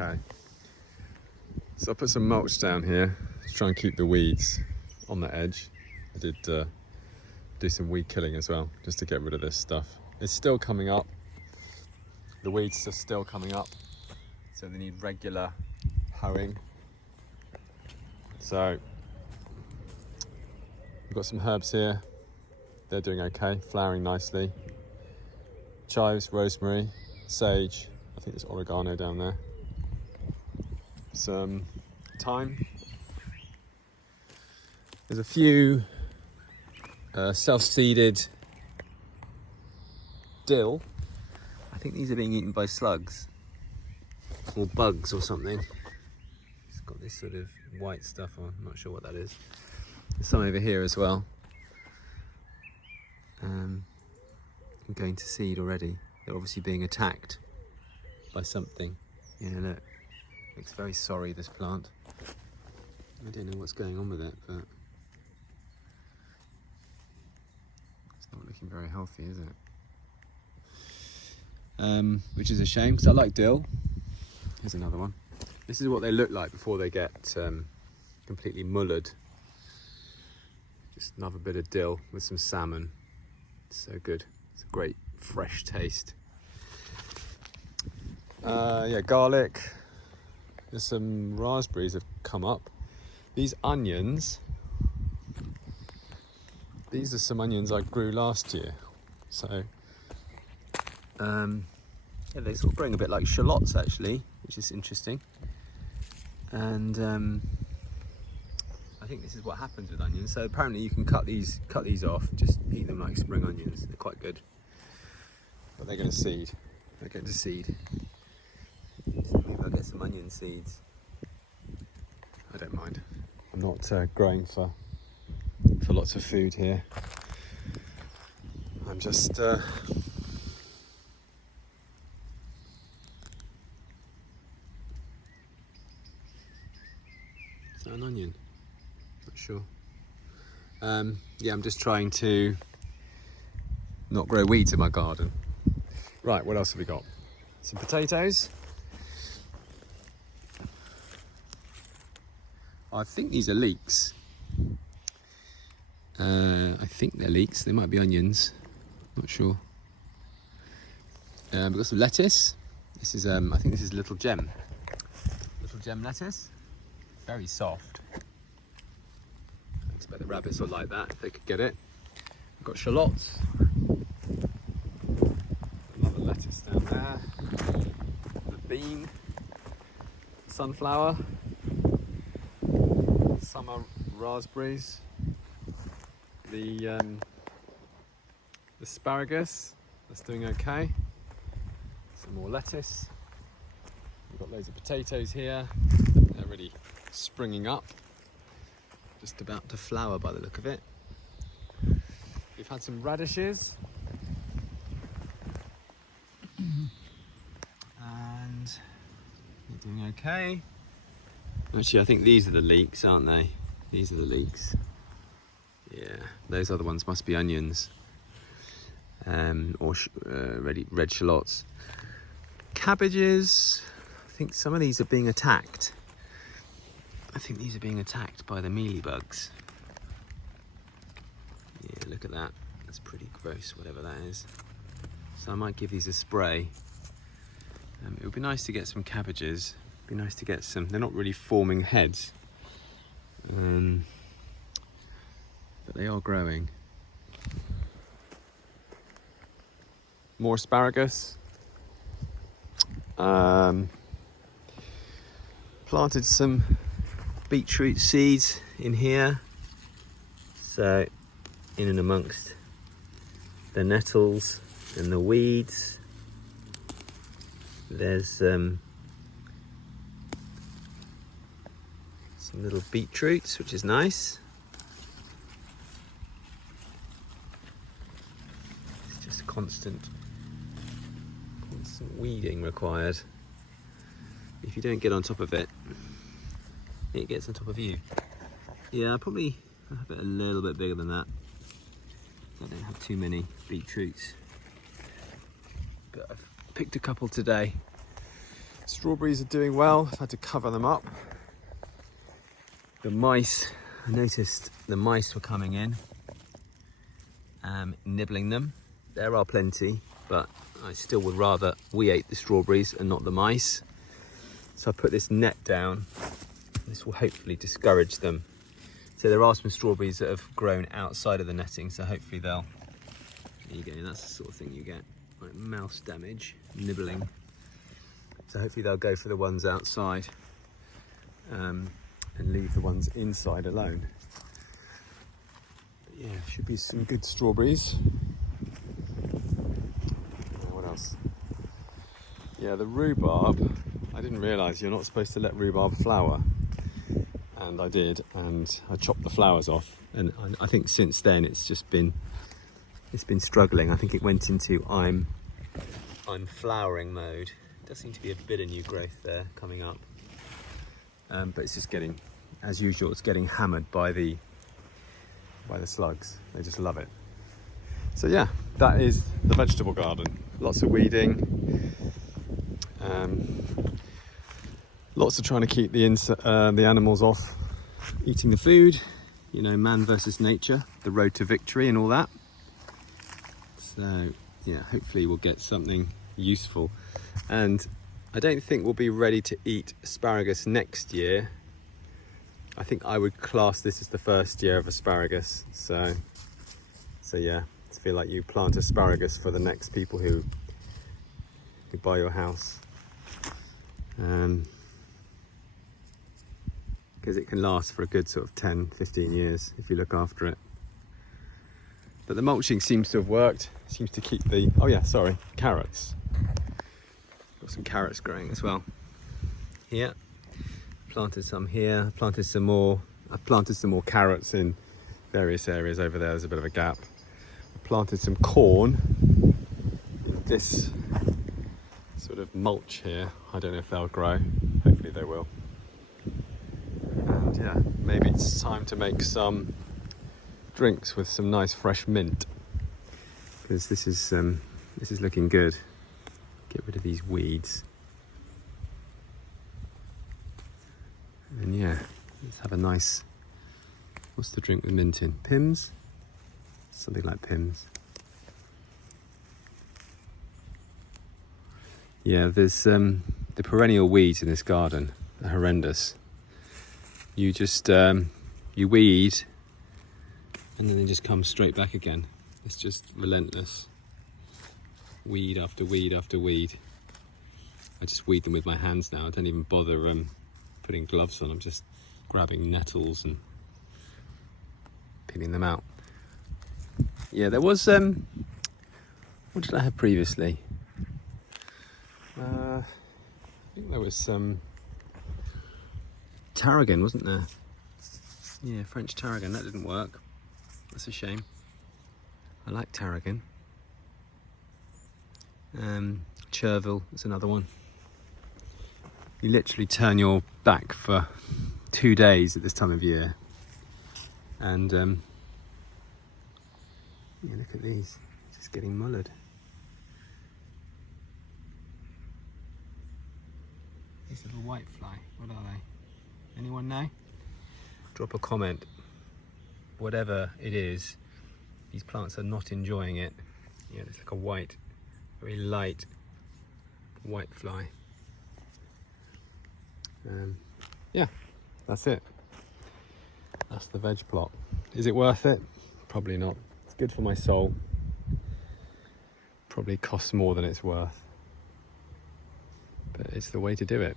okay. So I put some mulch down here to try and keep the weeds on the edge. I did do some weed killing as well, just to get rid of this stuff. It's still coming up. The weeds are still coming up, so they need regular hoeing. So we've got some herbs here. They're doing okay, flowering nicely. Chives, rosemary, sage. I think there's oregano down there. Some thyme. There's a few self-seeded dill. I think these are being eaten by slugs or bugs or something. It's got this sort of white stuff on, I'm not sure what that is. There's some over here as well. I'm going to seed already. They're obviously being attacked by something. Yeah, look. Looks very sorry, this plant. I don't know what's going on with it, but it's not looking very healthy, is it? Which is a shame, because I like dill. Here's another one. This is what they look like before they get completely mullered. Just another bit of dill with some salmon. So good. It's a great fresh taste. Yeah, garlic. There's some raspberries have come up. These onions, these are some onions I grew last year. So, yeah, they sort of growing a bit like shallots actually, which is interesting. And I think this is what happens with onions. So apparently you can cut these off, just eat them like spring onions. They're quite good. But they're going to seed. They're going to seed. So maybe I'll get some onion seeds. I don't mind. I'm not growing for lots of food here. I'm just is that an onion? Not sure. Yeah, I'm just trying to not grow weeds in my garden. Right, what else have we got? Some potatoes. I think these are leeks. I think they're leeks. They might be onions. Not sure. We've got some lettuce. This is, I think this is Little Gem. Little Gem lettuce. Very soft. I expect the rabbits will like that if they could get it. We've got shallots. Another lettuce down there. The bean. Sunflower. Summer raspberries. The asparagus, that's doing okay. Some more lettuce. We've got loads of potatoes here. They're really springing up. Just about to flower by the look of it. We've had some radishes. And they're doing okay. Actually, I think these are the leeks, aren't they? These are the leeks. Yeah, those other ones must be onions. Or red shallots. Cabbages. I think some of these are being attacked. I think these are being attacked by the mealybugs. Yeah, look at that. That's pretty gross, whatever that is. So I might give these a spray. It would be nice to get some cabbages. It'd be nice to get some. They're not really forming heads. But they are growing. More asparagus. Planted some beetroot seeds in here. So, in and amongst the nettles and the weeds, there's some little beetroots, which is nice. It's just constant weeding required. If you don't get on top of it, it gets on top of you. Yeah, I'll probably have it a little bit bigger than that. I don't have too many beetroots, but I've picked a couple today. Strawberries are doing well. I've had to cover them up. The mice, I noticed the mice were coming in, nibbling them. There are plenty, but I still would rather we ate the strawberries and not the mice. So I put this net down. This will hopefully discourage them. So there are some strawberries that have grown outside of the netting, so hopefully they'll, there you go, that's the sort of thing you get, like mouse damage, nibbling. So hopefully they'll go for the ones outside and leave the ones inside alone. But yeah, should be some good strawberries. What else? Yeah, the rhubarb, I didn't realise you're not supposed to let rhubarb flower. And I did, and I chopped the flowers off. And I think since then it's been struggling. I think it went into I'm flowering mode. Does seem to be a bit of new growth there coming up, but it's just getting, as usual, it's getting hammered by the slugs. They just love it. So yeah, that is the vegetable garden. Lots of weeding, lots of trying to keep the animals off eating the food. You know, man versus nature, the road to victory and all that. So yeah, hopefully we'll get something useful. And I don't think we'll be ready to eat asparagus next year. I think I would class this as the first year of asparagus. So yeah, I feel like you plant asparagus for the next people who buy your house. Because it can last for a good sort of 10, 15 years if you look after it. But the mulching seems to have worked. It seems to keep the, carrots. Got some carrots growing as well. Here, planted some here, planted some more. I've planted some more carrots in various areas over there. There's a bit of a gap. I planted some corn in this sort of mulch here. I don't know if they'll grow. Hopefully they will. And yeah, maybe it's time to make some drinks with some nice fresh mint, because this is looking good. Get rid of these weeds. And yeah, let's have a nice, what's the drink with mint in? Pimm's? Something like Pimm's. Yeah, there's the perennial weeds in this garden are horrendous. You just, you weed and then they just come straight back again. It's just relentless. Weed after weed after weed. I just weed them with my hands now. I don't even bother putting gloves on. I'm just grabbing nettles and peeling them out. Yeah, there was, what did I have previously? I think there was some tarragon, wasn't there? Yeah, French tarragon, that didn't work. That's a shame. I like tarragon. Chervil is another one. You literally turn your back for 2 days at this time of year, and yeah, look at these, just getting mullered. These little white fly, what are they? Anyone know? Drop a comment. Whatever it is, these plants are not enjoying it. Yeah, it's like a white, very light white fly. Yeah, that's it. That's the veg plot. Is it worth it? Probably not. It's good for my soul. Probably costs more than it's worth. But it's the way to do it.